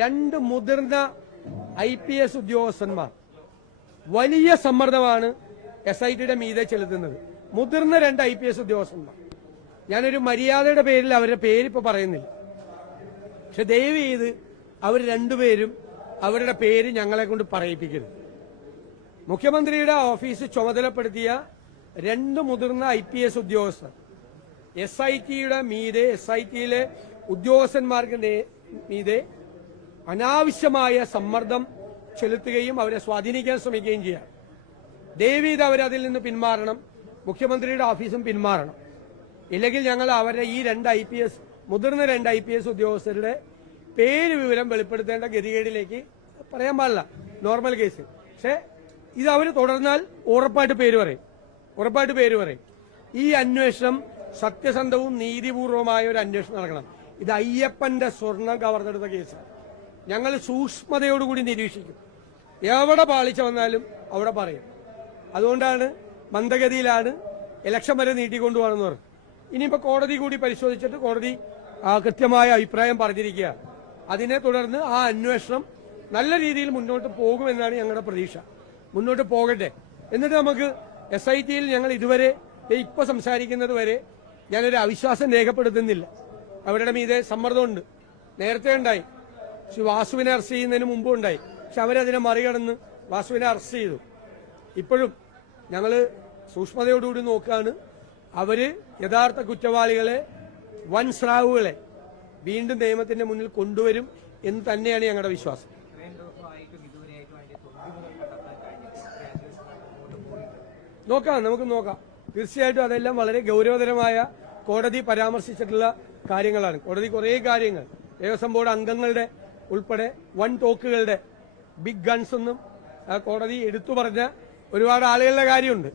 രണ്ട് മുതിർന്ന IPS ഉദ്യോഗസ്ഥന്മാർ വലിയ സമ്മർദ്ദമാണ് SITയുടെ മീതെ ചെലുത്തുന്നത്. മുതിർന്ന രണ്ട് IPS ഉദ്യോഗസ്ഥന്മാർ. ഞാനൊരു മര്യാദയുടെ പേരിൽ അവരുടെ പേരിപ്പോ പറയുന്നില്ല. പക്ഷെ ദയവ് ചെയ്ത് അവർ രണ്ടുപേരും അവരുടെ പേര് ഞങ്ങളെ കൊണ്ട് പറയിപ്പിക്കരുത്. മുഖ്യമന്ത്രിയുടെ ഓഫീസ് ചുമതലപ്പെടുത്തിയ രണ്ട് മുതിർന്ന IPS ഉദ്യോഗസ്ഥർ SITയുടെ മീതെ, SITയിലെ ഉദ്യോഗസ്ഥന്മാർക്ക് മീതെ അനാവശ്യമായ സമ്മർദ്ദം ചെലുത്തുകയും അവരെ സ്വാധീനിക്കാൻ ശ്രമിക്കുകയും ചെയ്യാം. ദയവീത് അവരതിൽ നിന്ന് പിന്മാറണം. മുഖ്യമന്ത്രിയുടെ ഓഫീസും പിന്മാറണം. ഇല്ലെങ്കിൽ ഞങ്ങൾ അവരുടെ ഈ മുതിർന്ന രണ്ട് IPS ഉദ്യോഗസ്ഥരുടെ പേര് വിവരം വെളിപ്പെടുത്തേണ്ട ഗതികേടിലേക്ക് പറയാൻ പാടില്ല നോർമൽ കേസ്. പക്ഷെ ഇത് അവർ തുടർന്നാൽ ഉറപ്പായിട്ട് പേര് പറയും. ഈ അന്വേഷണം സത്യസന്ധവും നീതിപൂർവമായ ഒരു അന്വേഷണം നടക്കണം. ഇത് അയ്യപ്പന്റെ സ്വർണം കവർന്നെടുത്ത കേസാണ്. ഞങ്ങൾ സൂക്ഷ്മതയോടുകൂടി നിരീക്ഷിക്കും. എവിടെ പാളിച്ച വന്നാലും അവിടെ പറയും. അതുകൊണ്ടാണ് മന്ദഗതിയിലാണ് ഇലക്ഷൻ വരെ നീട്ടിക്കൊണ്ടുപോകണമെന്ന് പറഞ്ഞു. ഇനിയിപ്പോൾ കോടതി കൂടി പരിശോധിച്ചിട്ട് കോടതി കൃത്യമായ അഭിപ്രായം പറഞ്ഞിരിക്കുക. അതിനെ തുടർന്ന് ആ അന്വേഷണം നല്ല രീതിയിൽ മുന്നോട്ട് പോകുമെന്നാണ് ഞങ്ങളുടെ പ്രതീക്ഷ. മുന്നോട്ട് പോകട്ടെ. എന്നിട്ട് നമുക്ക് SITയിൽ ഞങ്ങൾ ഇതുവരെ ഇപ്പൊ സംസാരിക്കുന്നത് വരെ ഞാനൊരു അവിശ്വാസം രേഖപ്പെടുത്തുന്നില്ല. അവരുടെ മീതെ സമ്മർദ്ദമുണ്ട്. നേരത്തെ ഉണ്ടായി. വാസുവിനെ അറസ്റ്റ് ചെയ്യുന്നതിന് മുമ്പും ഉണ്ടായി. പക്ഷെ അവരതിനെ മറികടന്ന് വാസുവിനെ അറസ്റ്റ് ചെയ്തു. ഇപ്പോഴും ഞങ്ങൾ സൂക്ഷ്മതയോടുകൂടി നോക്കുകയാണ്. അവര് യഥാർത്ഥ കുറ്റവാളികളെ, വൻ സ്രാവുകളെ വീണ്ടും നിയമത്തിന്റെ മുന്നിൽ കൊണ്ടുവരും എന്ന് തന്നെയാണ് ഞങ്ങളുടെ വിശ്വാസം. നമുക്ക് നോക്കാം. തീർച്ചയായിട്ടും അതെല്ലാം വളരെ ഗൗരവതരമായ കോടതി പരാമർശിച്ചിട്ടുള്ള കാര്യങ്ങളാണ്. കോടതി കുറേ കാര്യങ്ങൾ, ദേവസ്വം ബോർഡ് അംഗങ്ങളുടെ ഉൾപ്പെടെ വൻ തോക്കുകളുടെ ബിഗ് ഗൺസ് ഒന്നും കോടതി എടുത്തു പറഞ്ഞ ഒരുപാട് ആളുകളുടെ കാര്യമുണ്ട്.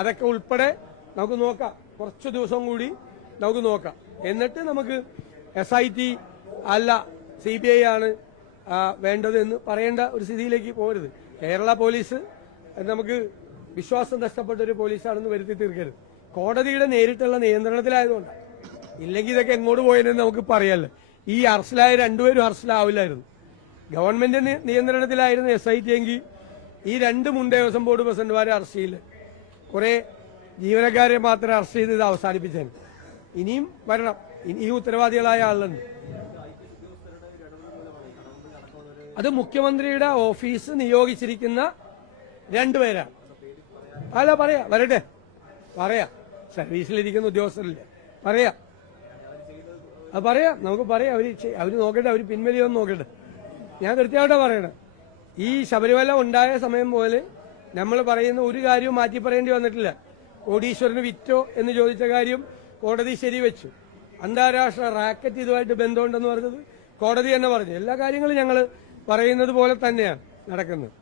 അതൊക്കെ ഉൾപ്പെടെ നമുക്ക് നോക്കാം. കുറച്ച് ദിവസം കൂടി നമുക്ക് നോക്കാം. എന്നിട്ട് നമുക്ക് SIT അല്ല CBI ആണ് വേണ്ടത് എന്ന് പറയേണ്ട ഒരു സ്ഥിതിയിലേക്ക് പോകരുത്. കേരള പോലീസ് നമുക്ക് വിശ്വാസം നഷ്ടപ്പെട്ട ഒരു പോലീസാണെന്ന് വരുത്തി തീർക്കരുത്. കോടതിയുടെ നേരിട്ടുള്ള നിയന്ത്രണത്തിലായതുകൊണ്ട്. ഇല്ലെങ്കിൽ ഇതൊക്കെ എങ്ങോട്ട് പോയെന്ന് നമുക്ക് പറയാമല്ലോ. ഈ അറസ്റ്റിലായ രണ്ടുപേരും അറസ്റ്റിലാവില്ലായിരുന്നു. ഗവൺമെന്റ് നിയന്ത്രണത്തിലായിരുന്നു SIT എങ്കിൽ ഈ രണ്ട് മുൻ ദേവസ്വം ബോർഡ് പ്രസിഡന്റുമാരെ അറസ്റ്റ് ചെയ്യില്ല. കുറെ ജീവനക്കാരെ മാത്രം അറസ്റ്റ് ചെയ്ത് ഇത് അവസാനിപ്പിച്ചേനെ. ഇനിയും വരണം. ഇനിയും ഉത്തരവാദികളായ ആളുണ്ട്. അത് മുഖ്യമന്ത്രിയുടെ ഓഫീസ് നിയോഗിച്ചിരിക്കുന്ന രണ്ടുപേരാണ്. അല്ല വരട്ടെ. സർവീസിലിരിക്കുന്ന ഉദ്യോഗസ്ഥരല്ലേ, നമുക്ക് പറയാം. അവര് നോക്കട്ടെ, അവര് പിൻവലിയൊന്നും നോക്കട്ടെ. ഞാൻ കൃത്യമായിട്ടാ പറയണേ. ഈ ശബരിമല ഉണ്ടായ സമയം പോലെ നമ്മൾ പറയുന്ന ഒരു കാര്യവും മാറ്റി പറയേണ്ടി വന്നിട്ടില്ല. കോടീശ്വരന് വിറ്റോ എന്ന് ചോദിച്ച കാര്യം കോടതി ശരിവെച്ചു. അന്താരാഷ്ട്ര റാക്കറ്റ് ഇതുമായിട്ട് ബന്ധമുണ്ടെന്ന് പറഞ്ഞത് കോടതി തന്നെ പറഞ്ഞു. എല്ലാ കാര്യങ്ങളും ഞങ്ങൾ പറയുന്നത് പോലെ തന്നെയാണ് നടക്കുന്നത്.